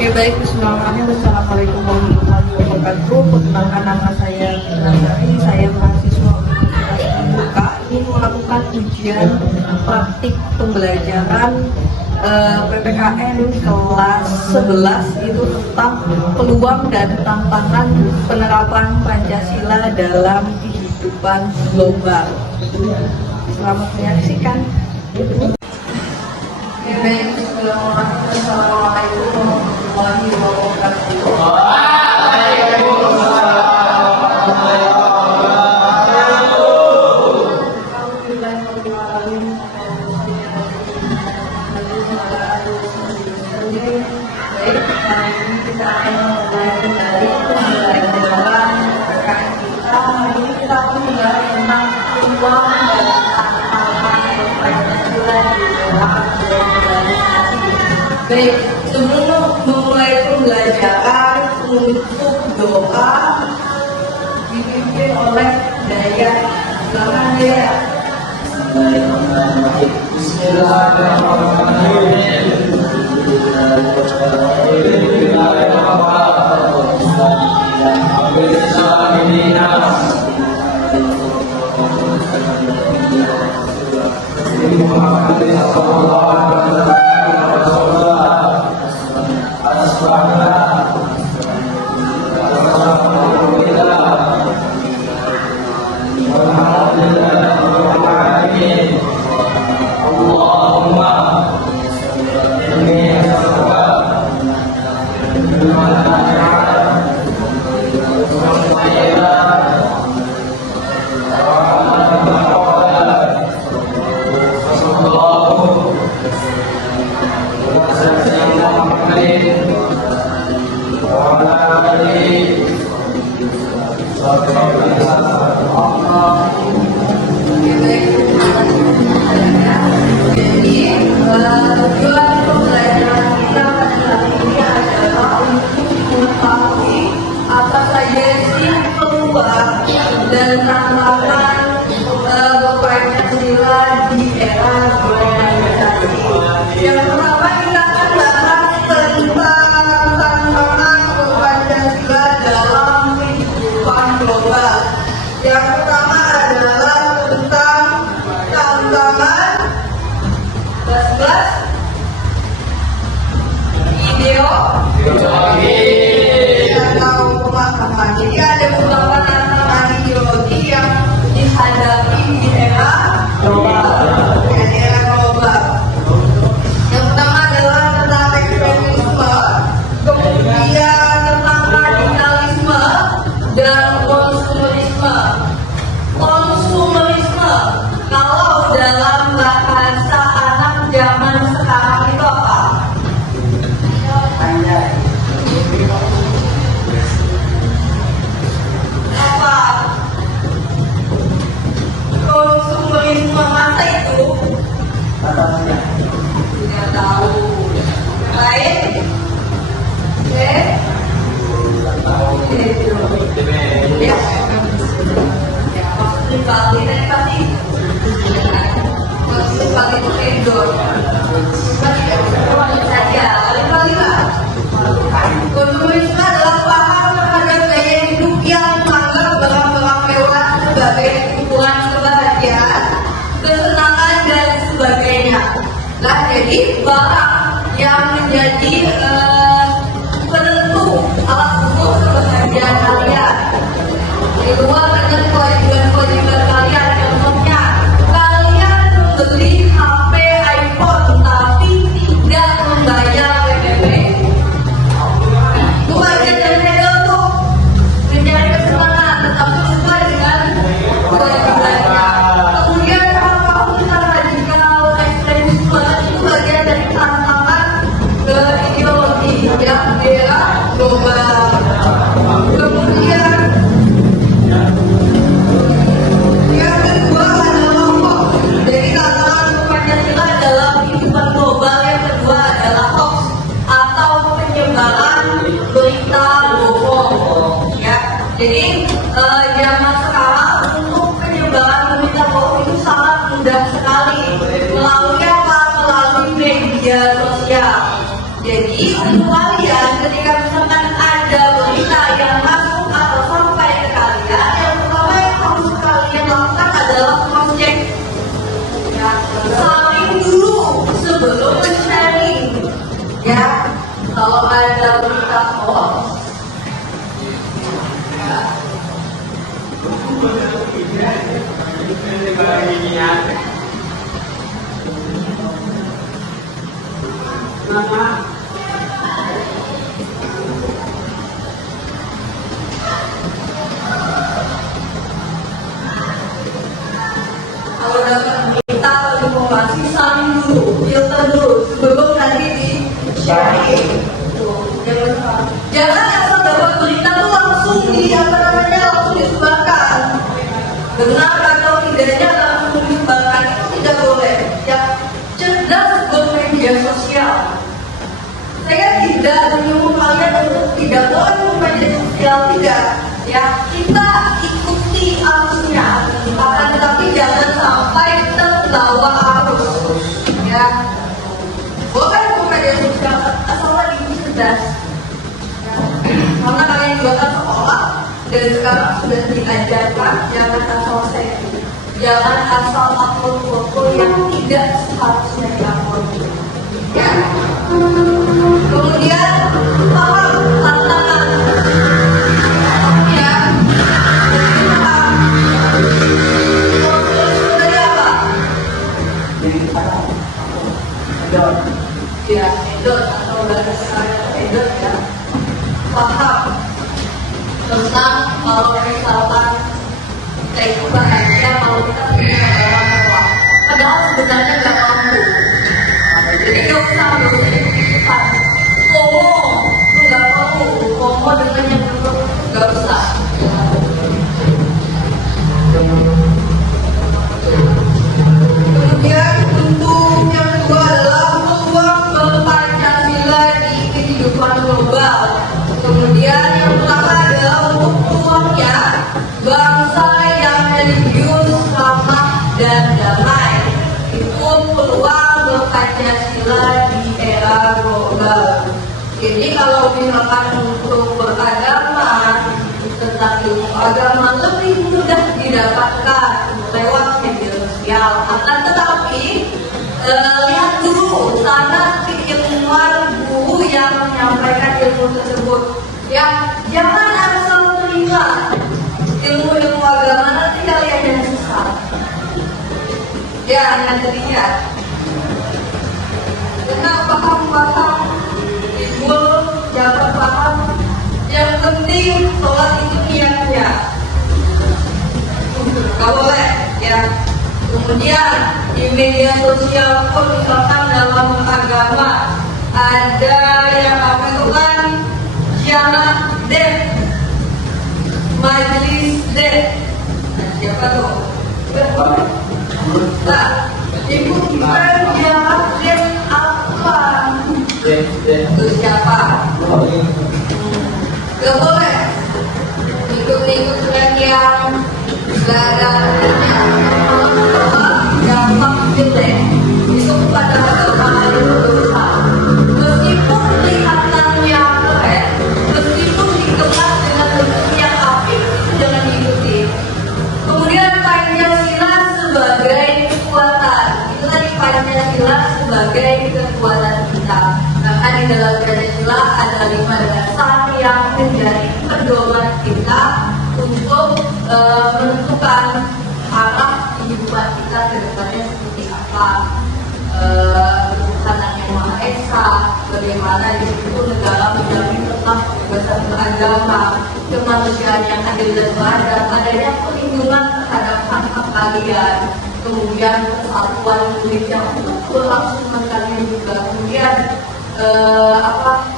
Oke, baik, bismillahirrahmanirrahim. Assalamualaikum warahmatullahi wabarakatuh. Perkenalkan, nama saya Nazari, saya mahasiswa Universitas Terbuka. Ini melakukan ujian praktik pembelajaran PPKN kelas 11 itu tentang peluang dan tantangan penerapan Pancasila dalam kehidupan global. Selamat menyaksikan. Baik, Assalamualaikum warahmatullahi wabarakatuh. Baik, hari ini kita akan mulai kembali pembelajaran PPKN kita. Hari ini kita akan membahas tentang peluang dan tantangan Pancasila di dalam globalisasi. Baik, sebelum memulai pembelajaran, untuk doa dipimpin oleh Daya. Silakan Daya. Bismillahirrahmanirrahim. Dan tantangan Pancasila di era globalisasi. Yang pertama kita akan bahas tentang tantangan Pancasila dalam kehidupan global. Yang pertama adalah tentang tantangan ideologi atau pemahaman. Jadi ada beberapa tantangan ideologi yang dihadapi di era global. Yang pertama adalah tentang ekstremisme, kemudian tentang radikalisme dan konsumerisme. Konsumerisme, kalau dalam bahasa anak zaman sekarang itu apa? Konsumerisme masa itu tidak tahu. Baik, ya, maksudnya balik dari pasti itu kendor saja. Balik lah. Konsumerisme adalah paham terhadap gaya hidup yang menganggap barang-barang mewah sebagai ukuran kebahagiaan, kesenangan dan sebagainya. Nah, jadi barang yang menjadi penentu alat ukur kebahagiaan kalian. Di luar dengan kewajiban-kewajiban kalian, contohnya kalian membeli HP iPhone tapi tidak membayar WPP. Itu bagian dari hedon tuh, mencari kesenangan, tetapi sesuai dengan kewajibannya. Kemudian hal-hal tentang radikal ekstremisme itu bagian dari tantangan ke ideologi yang era global. Kemudian yang kedua adalah hoax. Jadi tantangan Pancasila dalam kehidupan global yang kedua adalah hoax atau penyebaran berita bohong. Ya, jadi zaman sekarang untuk penyebaran berita bohong itu sangat mudah sekali melalui apa? Melalui media sosial. Jadi untuk kalian saring dulu sebelum sharing. Ya, kalau ada berita hoax, kalau dapat berita atau informasi saring dulu, filter dulu sebelum nanti di sharing. Jangan asal dapat berita tuh langsung langsung disebarkan. Benar atau tidaknya langsung disebarkan itu tidak boleh. Ya, cerdas bermedia sosial. Saya tidak menyuruh kalian untuk tidak boleh bermedia sosial, tidak. Ya, kita ikuti arusnya, akan tetapi jangan sampai terbawa arus. Ya, boleh bermedia sosial asal ibu cerdas. Karena kalian juga kan sekolah dan sekarang sudah diajarkan jangan asal selfie, jangan asal upload foto yang tidak seharusnya diupload. Ya. Kemudian paham tantangan. Ya. Dari apa? Edot. Ya, edot atau bahasa edot ya. Paham tentang kalau misalkan kita itu bahagia kalau kita punya agama mewah, padahal sebenarnya nggak mampu. Jadi nggak usah dipikirkan lu nggak mau dengan yang belum nggak usah. Kemudian untuk yang kedua adalah peluang Pancasila di kehidupan global. Kemudian yang pertama adalah untuk peluangnya bangsa yang religius, ramah dan damai. Itu peluang Pancasila di era global. Jadi kalau misalkan untuk beragama tentang ilmu agama lebih mudah didapatkan lewat media sosial. Akan tetapi lihat dulu sana keilmuan guru yang menyampaikan ilmu tersebut. Ya, jangan asal terima ilmu agama nanti kalian yang susah. Ya, yang ketiga, karena paham ibu jangan paham. Yang penting sholat itu niatnya. Gak boleh, ya. Kemudian di media sosial pun misalkan dalam agama ada yang apa itu kan jamaah deh, majelis deh. Siapa tuh? Nah, ibu kita jamaah deh apa? Itu siapa? Gak boleh ikut-ikut yang gak ada gampang jelek. Itu pada agama itu dosa. Meskipun kelihatannya keren, meskipun dikemas dengan bentuk yang apik, itu jangan diikuti. Kemudian Pancasila sebagai kekuatan. Itu tadi Pancasila sebagai kekuatan kita. Maka di dalam Pancasila ada 5 dasar yang menjadi pedoman kita untuk menentukan arah kehidupan kita ke depannya seperti apa. Ketuhanan yang Maha Esa, bagaimana di situ negara menjamin tentang kebebasan beragama, kemanusiaan yang adil dan beradab, adanya perlindungan terhadap hak-hak kalian, kemudian persatuan Indonesia untuk berlangsungan kalian juga, kemudian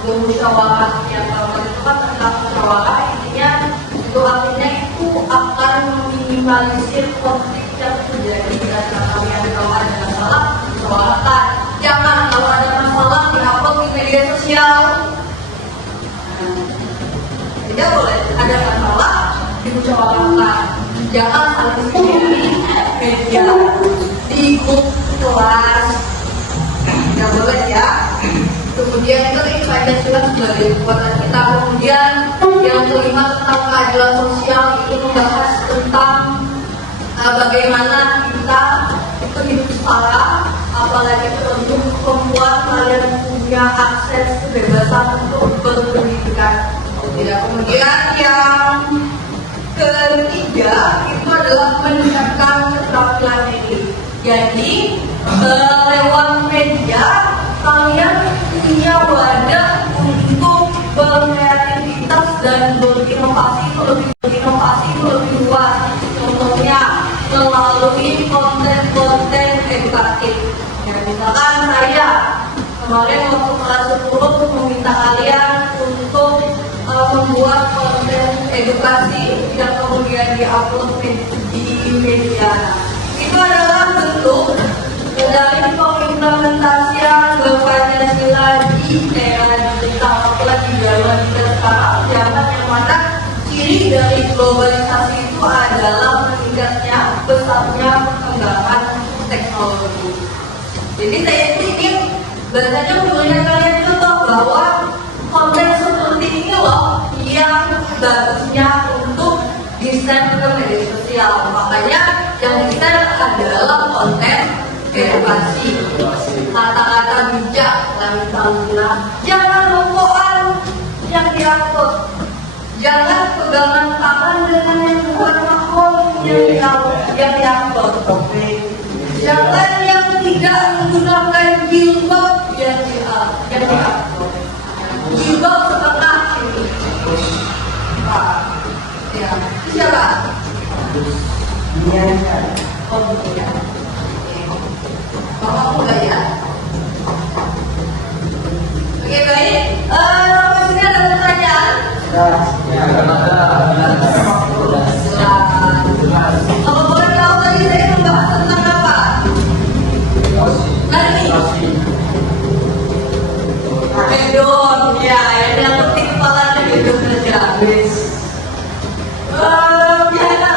bermusyawarah yang kalau itu kan tentang musyawarah intinya itu artinya itu akan meminimalisir konflik yang terjadi di antara kalian. Kalau ada masalah musyawarahkan, jangan kalau ada masalah diupload di media sosial. Tidak boleh ada masalah dimusyawarahkan, jangan saling sendiri media di grup kelas, tidak boleh ya. Kemudian itu Pancasila sebagai kekuatan kita. Kemudian yang kelima tentang keadilan sosial itu membahas tentang bagaimana kita itu hidup setara, apa punya akses kebebasan untuk berpendidikan. Tidak. Kemudian yang ketiga itu adalah meningkatkan keterampilan ini. Jadi lewat media kalian punya wadah untuk berkreativitas dan berinovasi lebih luas. Contohnya melalui konten-konten edukatif. Ya, misalkan saya kemarin waktu kelas 10 meminta kalian untuk membuat konten edukasi yang kemudian diupload di media. Itu adalah bentuk dari pengimplementasian Pancasila di era digital, apalagi di zaman kita sekarang, zaman yang mana ciri dari globalisasi itu adalah meningkatnya besarnya perkembangan teknologi. Jadi saya ingin bahasanya memberikan kalian contoh bahwa konten seperti ini loh yang bagusnya untuk di-share ke media sosial. Makanya yang di-share adalah konten edukasi, kata-kata bijak, misalnya jangan rokokan yang diupload, jangan pegangan tangan dengan yang bukan mahal yang diupload, jangan yang tidak menggunakan jilbab yang diupload, jilbab setengah ini. Ya, siapa? Oh, iya. Bapak enggak ya? Oke, baik. Sampai sini ada pertanyaan? Kalau boleh tahu tadi saya membahas tentang apa? Tadi? Bedon, ya, yang penting kepalanya bedon saja. Biasa,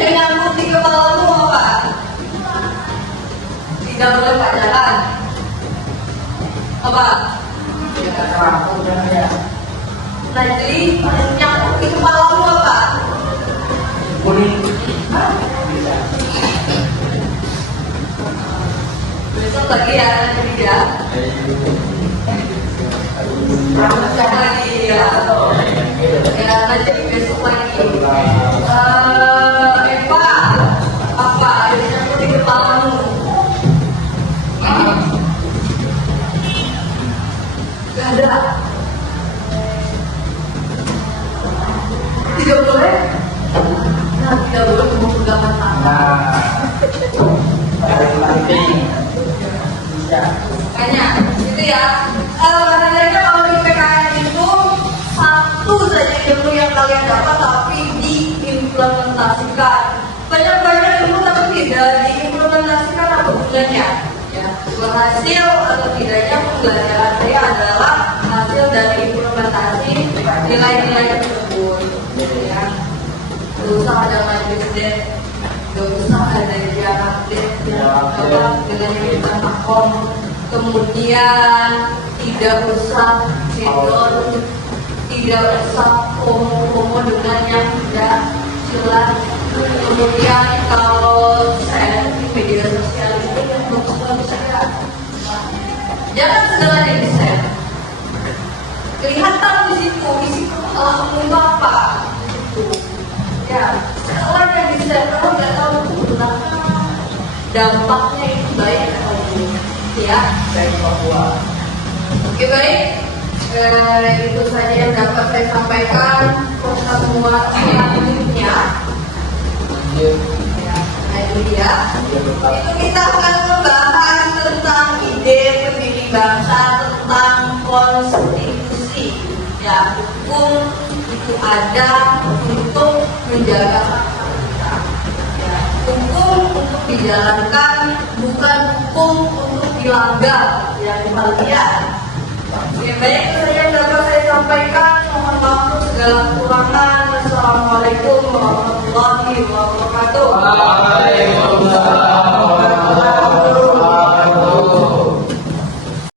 jangan putih kepalamu apa? Tidak boleh pacaran. Apa? Nah, jadi yang putih kepalamu apa? Kuning. Besok lagi ya, nanti ya. Besok lagi ya. Ya, nanti besok lagi. Eva, apa? Yang putih kepalamu? Gak ada. Tidak boleh. Nah, tidak boleh memegang tangan. Makanya, gitu ya. Sebenarnya kalau di PKN itu satu saja ilmu yang kalian dapat, tapi diimplementasikan. Banyak-banyak ilmu tapi tidak diimplementasikan apa gunanya? Ya, berhasil atau tidaknya pembelajaran saya adalah hasil dari implementasi nilai-nilai tersebut. Ya, gak usah ada majelis deh, gak usah ada jarak deh, dengan yang kita makom. Kemudian tidak usah hedon, tidak usah promo dengan yang tidak jelas. Kemudian kalau saya di media sosial itu yang bagus-bagus saja, jangan segalanya di share. Kelihatan di situ isi kepala kamu apa? Ya, segalanya di share, kalau nggak tahu menggunakan dampaknya itu baik atau buruk. Ya, baik Papua. Oke, baik. Itu saja yang dapat saya sampaikan. Pertemuan selanjutnya. Ya, nah itu dia. Itu kita akan membahas tentang ide pendiri bangsa, tentang konstitusi. Ya, hukum itu ada untuk menjaga bangsa kita. Ya, hukum untuk dijalankan, bukan hukum untuk dilanggar. Ya, kita lihat. Oke, baik, itu saja yang dapat saya sampaikan. Mohon maaf segala kekurangan. Assalamualaikum warahmatullahi wabarakatuh. Waalaikumsalam.